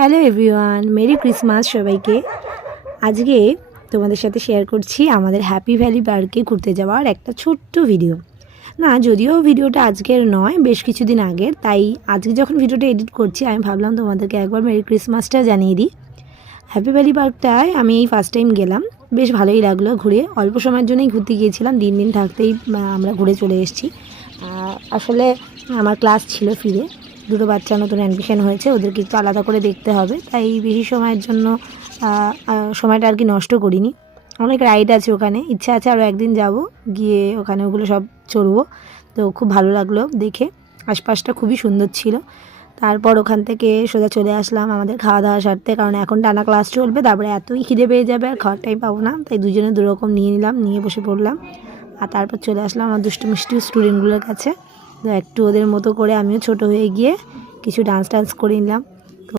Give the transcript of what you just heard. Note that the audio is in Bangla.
হ্যালো এভরিওয়ান, মেরি ক্রিসমাস সবাইকে। আজকে তোমাদের সাথে শেয়ার করছি আমাদের হ্যাপি ভ্যালি পার্কে ঘুরতে যাওয়ার একটা ছোট্ট ভিডিও। না, যদিও ভিডিওটা আজকের নয়, বেশ কিছুদিন আগের, তাই আজকে যখন ভিডিওটা এডিট করছি আমি ভাবলাম তোমাদেরকে একবার মেরি ক্রিসমাসটা জানিয়ে দিই। হ্যাপি ভ্যালি পার্কটায় আমি এই ফার্স্ট টাইম গেলাম, বেশ ভালোই লাগলো ঘুরে। অল্প সময়ের জন্যই ঘুরতে গিয়েছিলাম, দিন থাকতেই আমরা ঘুরে চলে এসেছি। আসলে আমার ক্লাস ছিল ফিরে, দুটো বাচ্চা নতুন অ্যাডমিশন হয়েছে, ওদেরকে একটু আলাদা করে দেখতে হবে, তাই বেশি সময়ের জন্য সময়টা আর কি নষ্ট করিনি। অনেক রাইড আছে ওখানে, ইচ্ছা আছে আরও একদিন যাব, গিয়ে ওখানে ওগুলো সব চড়বো। তো খুব ভালো লাগলো দেখে, আশপাশটা খুবই সুন্দর ছিল। তারপর ওখান থেকে সোজা চলে আসলাম আমাদের খাওয়া দাওয়া সারতে, কারণ এখন টানা ক্লাস চলবে, তারপরে এতই খিদে পেয়ে যাবে আর খাওয়ার টাইম পাবো না, তাই দুজনে দুরকম নিয়ে নিলাম, নিয়ে বসে পড়লাম। আর তারপর চলে আসলাম আমার দুষ্টু মিষ্টি স্টুডেন্টগুলোর কাছে। তো একটু ওদের মতো করে আমিও ছোট হয়ে গিয়ে কিছু ডান্স করে নিলাম।